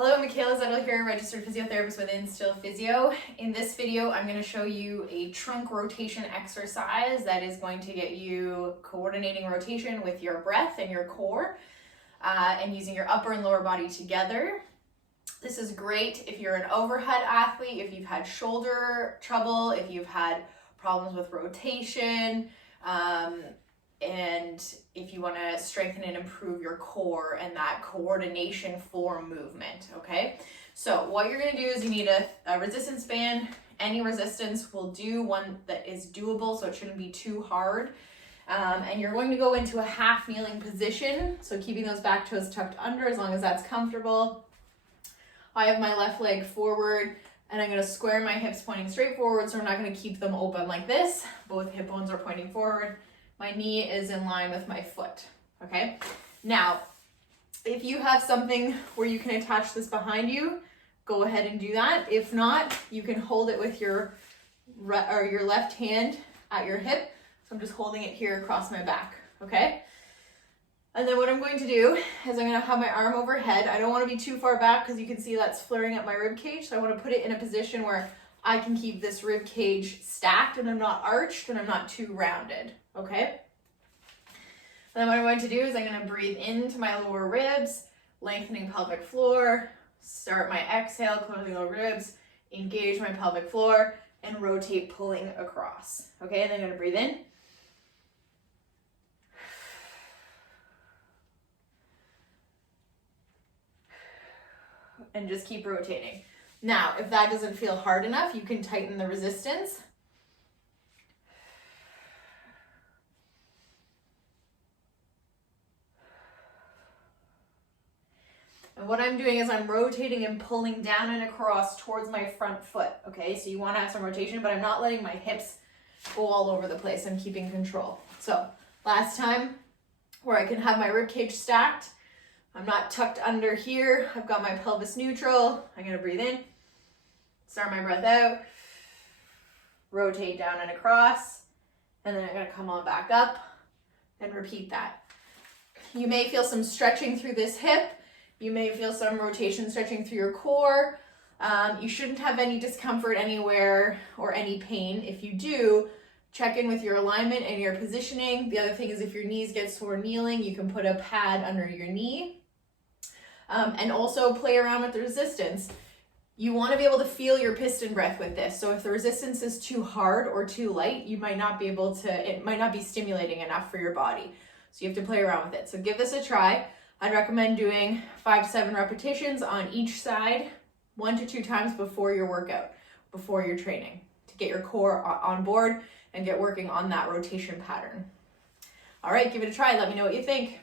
Hello, Michaela Zettel here, registered physiotherapist with Instil Physio. In this video, I'm going to show you a trunk rotation exercise that is going to get you coordinating rotation with your breath and your core and using your upper and lower body together. This is great if you're an overhead athlete, if you've had shoulder trouble, if you've had problems with rotation, and if you want to strengthen and improve your core and that coordination for movement, okay? So what you're going to do is you need a resistance band. Any resistance will do, one that is doable, so it shouldn't be too hard. And you're going to go into a half kneeling position, so keeping those back toes tucked under as long as that's comfortable. I have my left leg forward, and I'm going to square my hips pointing straight forward, so I'm not going to keep them open like this. Both hip bones are pointing forward. My knee is in line with my foot, okay? Now, if you have something where you can attach this behind you, go ahead and do that. If not, you can hold it with your left hand at your hip. So I'm just holding it here across my back, okay? And then what I'm going to do is I'm going to have my arm overhead. I don't want to be too far back because you can see that's flaring up my rib cage. So I want to put it in a position where I can keep this rib cage stacked and I'm not arched and I'm not too rounded, okay? And then what I'm going to do is I'm going to breathe into my lower ribs, lengthening pelvic floor, start my exhale, closing the ribs, engage my pelvic floor, and rotate, pulling across, okay? And then I'm going to breathe in. And just keep rotating. Now, if that doesn't feel hard enough, you can tighten the resistance. And what I'm doing is I'm rotating and pulling down and across towards my front foot, okay? So you want to have some rotation, but I'm not letting my hips go all over the place. I'm keeping control. So last time, where I can have my rib cage stacked, I'm not tucked under here. I've got my pelvis neutral. I'm going to breathe in, start my breath out, rotate down and across, and then I'm going to come on back up and repeat that. You may feel some stretching through this hip. You may feel some rotation stretching through your core. You shouldn't have any discomfort anywhere or any pain. If you do, check in with your alignment and your positioning. The other thing is if your knees get sore kneeling, you can put a pad under your knee. And also play around with the resistance. You want to be able to feel your piston breath with this. So if the resistance is too hard or too light, you might not be able to, it might not be stimulating enough for your body. So you have to play around with it. So give this a try. I'd recommend doing 5 to 7 repetitions on each side, 1 to 2 times before your workout, before your training, to get your core on board and get working on that rotation pattern. All right, give it a try. Let me know what you think.